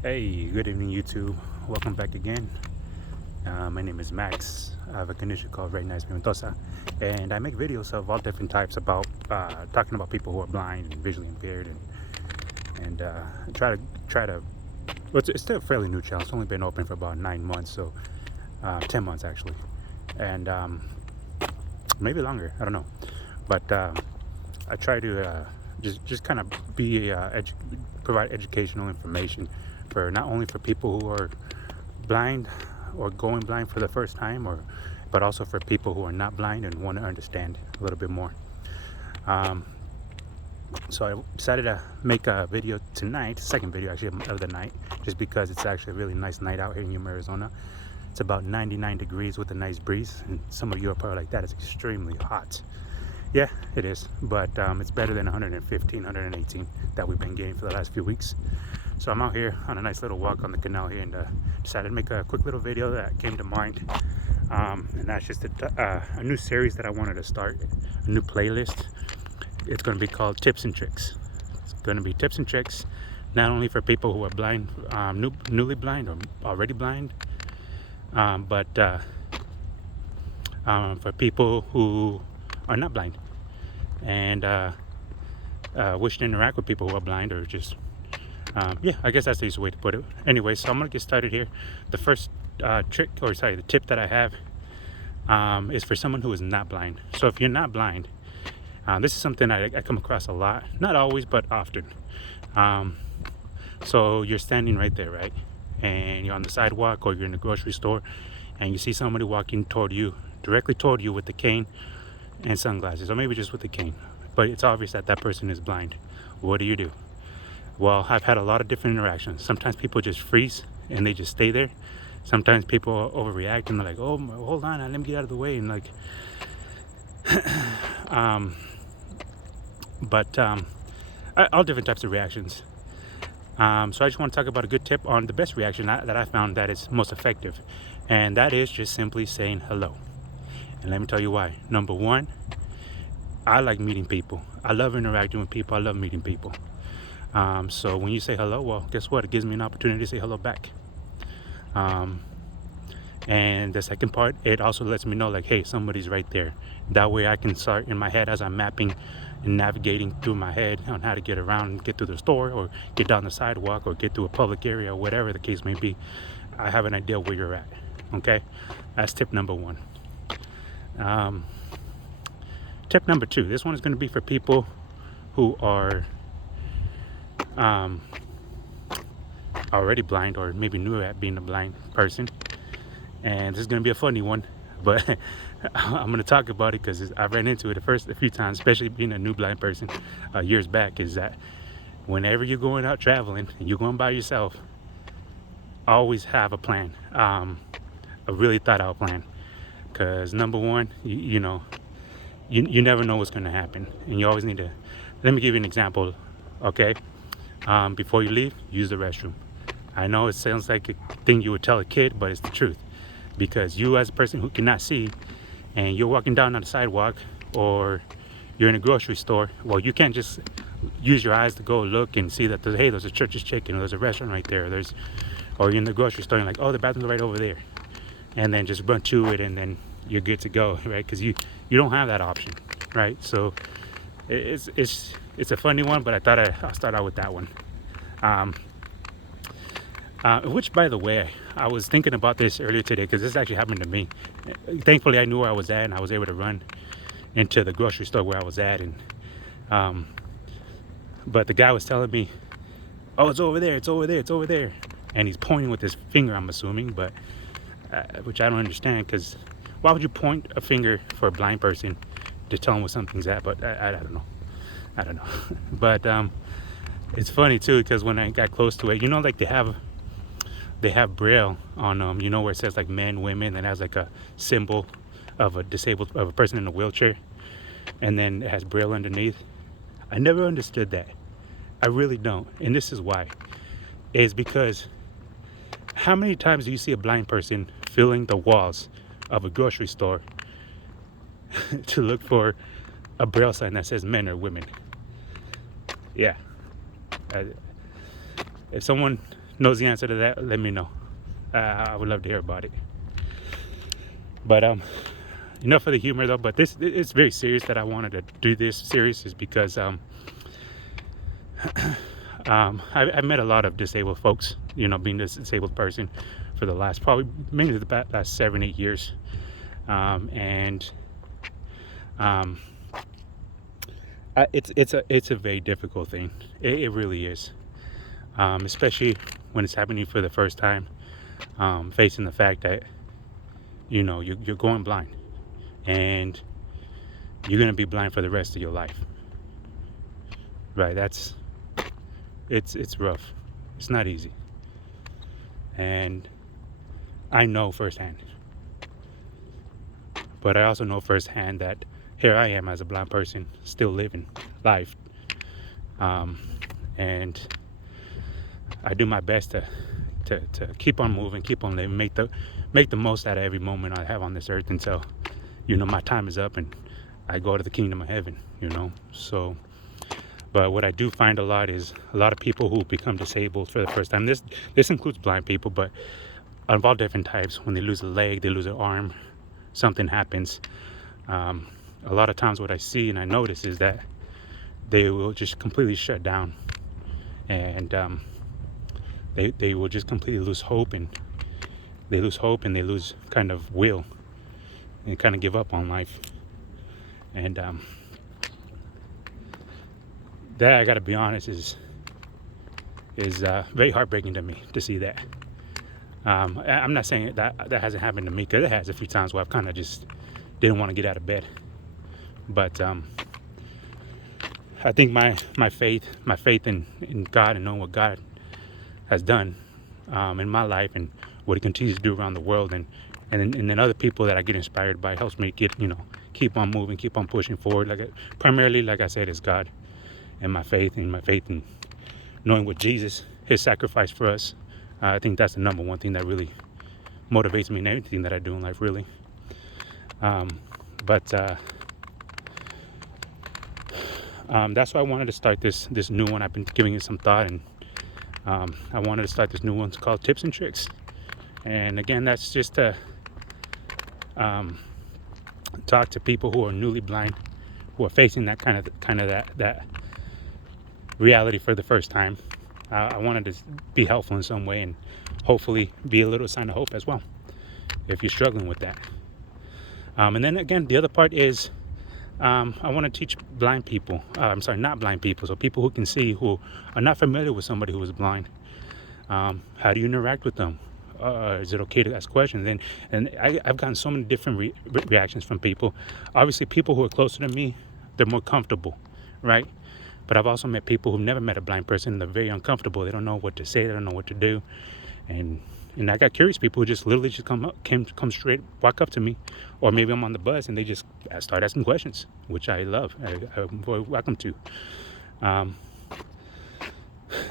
Hey, good evening, YouTube. Welcome back again. My name is Max. I have a condition called Red Nice Pigmentosa, and I make videos of all different types about talking about people who are blind and visually impaired, and try to. Well, it's still a fairly new channel. It's only been open for about 9 months, so 10 months actually, and maybe longer. I don't know, but I try to just kind of be provide educational information for not only for people who are blind or going blind for the first time, but also for people who are not blind and want to understand a little bit more. Um, so I decided to make a video tonight, second video actually of the night, just because it's actually a really nice night out here in Yuma, Arizona. It's about 99 degrees with a nice breeze, and some of you are probably like, that is extremely hot. Yeah, it is, but it's better than 115, 118 that we've been getting for the last few weeks. So I'm out here on a nice little walk on the canal here, and decided to make a quick little video that came to mind. And that's just a new series that I wanted to start, a new playlist. It's going to be called Tips and Tricks. It's going to be tips and tricks, not only for people who are blind, newly blind or already blind, but for people who are not blind and wish to interact with people who are blind, or just yeah, I guess that's the easy way to put it. Anyway, so I'm gonna get started here. The first the tip that I have is for someone who is not blind. So if you're not blind, this is something I come across a lot, not always but often. So you're standing right there, right, and you're on the sidewalk or you're in the grocery store, and you see somebody walking directly toward you with the cane and sunglasses, or maybe just with the cane, but it's obvious that that person is blind. What do? Well, I've had a lot of different interactions. Sometimes people just freeze and they just stay there. Sometimes people overreact and they're like, "Oh, hold on, let me get out of the way," and like, but all different types of reactions. So I just want to talk about a good tip on the best reaction that I found that is most effective, and that is just simply saying hello. And let me tell you why. Number one, I like meeting people. I love interacting with people. I love meeting people. So when you say hello, well, guess what? It gives me an opportunity to say hello back. And the second part, it also lets me know like, hey, somebody's right there. That way I can start in my head as I'm mapping and navigating through my head on how to get around and get through the store, or get down the sidewalk, or get through a public area, whatever the case may be. I have an idea where you're at. Okay, that's tip number one. Tip number two, this one is going to be for people who are already blind, or maybe new at being a blind person. And this is going to be a funny one, but I'm going to talk about it because I've ran into it a few times, especially being a new blind person years back. Is that whenever you're going out traveling and you're going by yourself, always have a plan, a really thought out plan. Because number one, you never know what's going to happen, and you always need to. Let me give you an example, okay? Before you leave, use the restroom. I know it sounds like a thing you would tell a kid, but it's the truth. Because you, as a person who cannot see, and you're walking down on the sidewalk, or you're in a grocery store, well, you can't just use your eyes to go look and see that there's a Church's Chicken, or there's a restaurant right there, or you're in the grocery store and like, oh, the bathroom's right over there, and then just run to it and then you're good to go, right? Because you don't have that option, right? So it's a funny one, but I thought I'll start out with that one. Which, by the way, I was thinking about this earlier today because this actually happened to me. Thankfully, I knew where I was at, and I was able to run into the grocery store where I was at. And but the guy was telling me, "Oh, it's over there! It's over there! It's over there!" And he's pointing with his finger, I'm assuming, but which I don't understand, because why would you point a finger for a blind person to tell him where something's at? But I don't know. I don't know. But it's funny too, because when I got close to it, like they have braille on them, where it says like men, women, and it has like a symbol of a person in a wheelchair, and then it has braille underneath. I never understood that. I really don't. And this is why. Is because how many times do you see a blind person filling the walls of a grocery store to look for a braille sign that says men or women? Yeah. If someone knows the answer to that, let me know. I would love to hear about it. But enough of the humor though. But it's very serious that I wanted to do this series, is because I met a lot of disabled folks, being a disabled person for the last mainly the last 7-8 years. It's a very difficult thing. It really is, especially when it's happening for the first time, facing the fact that you're going blind, and you're gonna be blind for the rest of your life. Right? It's rough. It's not easy, and I know firsthand. But I also know firsthand that here I am as a blind person, still living life, and I do my best to keep on moving, keep on living, make the most out of every moment I have on this earth until my time is up and I go to the kingdom of heaven. So. But what I do find a lot is a lot of people who become disabled for the first time. This includes blind people, but of all different types. When they lose a leg, they lose an arm, something happens. A lot of times what I see and I notice is that they will just completely shut down, and they will just completely lose hope, and they lose kind of will, and kind of give up on life. And that, I gotta be honest, is very heartbreaking to me to see that. I'm not saying that hasn't happened to me, because it has a few times where I've kind of just didn't want to get out of bed. But I think my faith in God, and knowing what God has done in my life and what He continues to do around the world, and then other people that I get inspired by, helps me keep on moving, keep on pushing forward. Primarily, like I said, is God. And my faith in knowing what Jesus, His sacrifice for us, I think that's the number one thing that really motivates me in everything that I do in life, really. That's why I wanted to start this new one. I've been giving it some thought, and I wanted to start this new one. It's called Tips and Tricks. And again, that's just to talk to people who are newly blind, who are facing that kind of that reality for the first time. I wanted to be helpful in some way, and hopefully be a little sign of hope as well, if you're struggling with that. And then again, the other part is I want to teach blind people, not blind people, so people who can see, who are not familiar with somebody who is blind. How do you interact with them? Is it okay to ask questions? And I've gotten so many different reactions from people. Obviously, people who are closer to me, they're more comfortable, right? But I've also met people who've never met a blind person, and they're very uncomfortable. They don't know what to say. They don't know what to do. And I got curious people who just literally just come straight, walk up to me, or maybe I'm on the bus and they just start asking questions, which I love. I'm very welcome to.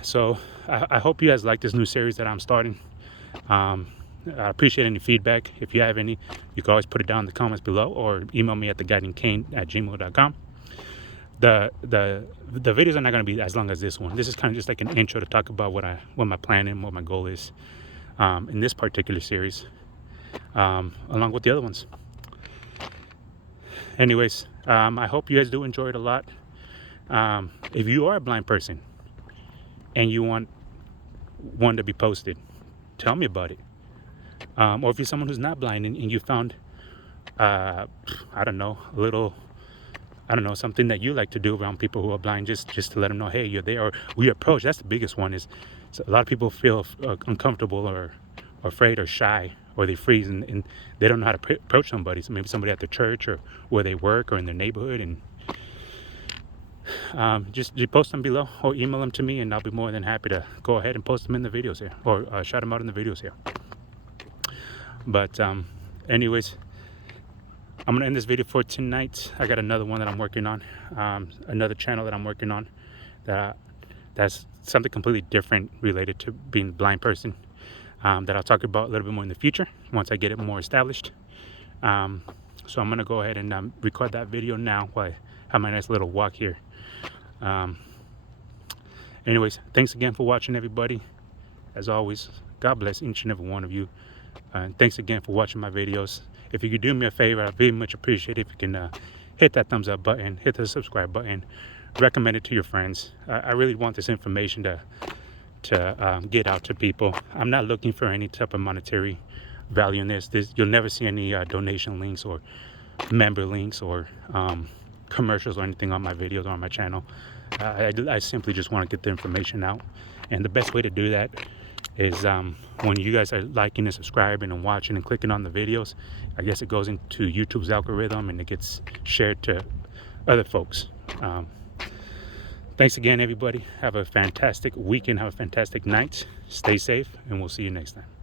So I hope you guys like this new series that I'm starting. I appreciate any feedback. If you have any, you can always put it down in the comments below, or email me at theguidingcane@gmail.com. The videos are not going to be as long as this one. This is kind of just like an intro to talk about what my plan and what my goal is in this particular series, along with the other ones. Anyways, I hope you guys do enjoy it a lot. If you are a blind person and you want one to be posted, tell me about it. Or if you're someone who's not blind and you found, something that you like to do around people who are blind, just to let them know, hey, you're there. Or we approach. That's the biggest one. Is a lot of people feel uncomfortable or afraid or shy, or they freeze and they don't know how to approach somebody. So maybe somebody at their church or where they work or in their neighborhood, and just post them below or email them to me, and I'll be more than happy to go ahead and post them in the videos here, or shout them out in the videos here. But anyways, I'm gonna end this video for tonight. I got another one that I'm working on, another channel that I'm working on, that's something completely different related to being a blind person, that I'll talk about a little bit more in the future once I get it more established. So I'm gonna go ahead and record that video now while I have my nice little walk here. Anyways, thanks again for watching, everybody. as always, God bless each and every one of you. And thanks again for watching my videos. If you could do me a favor, I'd very much appreciate it if you can hit that thumbs up button, hit the subscribe button, recommend it to your friends. I really want this information to get out to people. I'm not looking for any type of monetary value in this. You'll never see any donation links or member links or commercials or anything on my videos or on my channel. I simply just want to get the information out, and the best way to do that is when you guys are liking and subscribing and watching and clicking on the videos, I guess it goes into YouTube's algorithm and it gets shared to other folks. Thanks again, everybody. Have a fantastic weekend. Have a fantastic night. Stay safe, and we'll see you next time.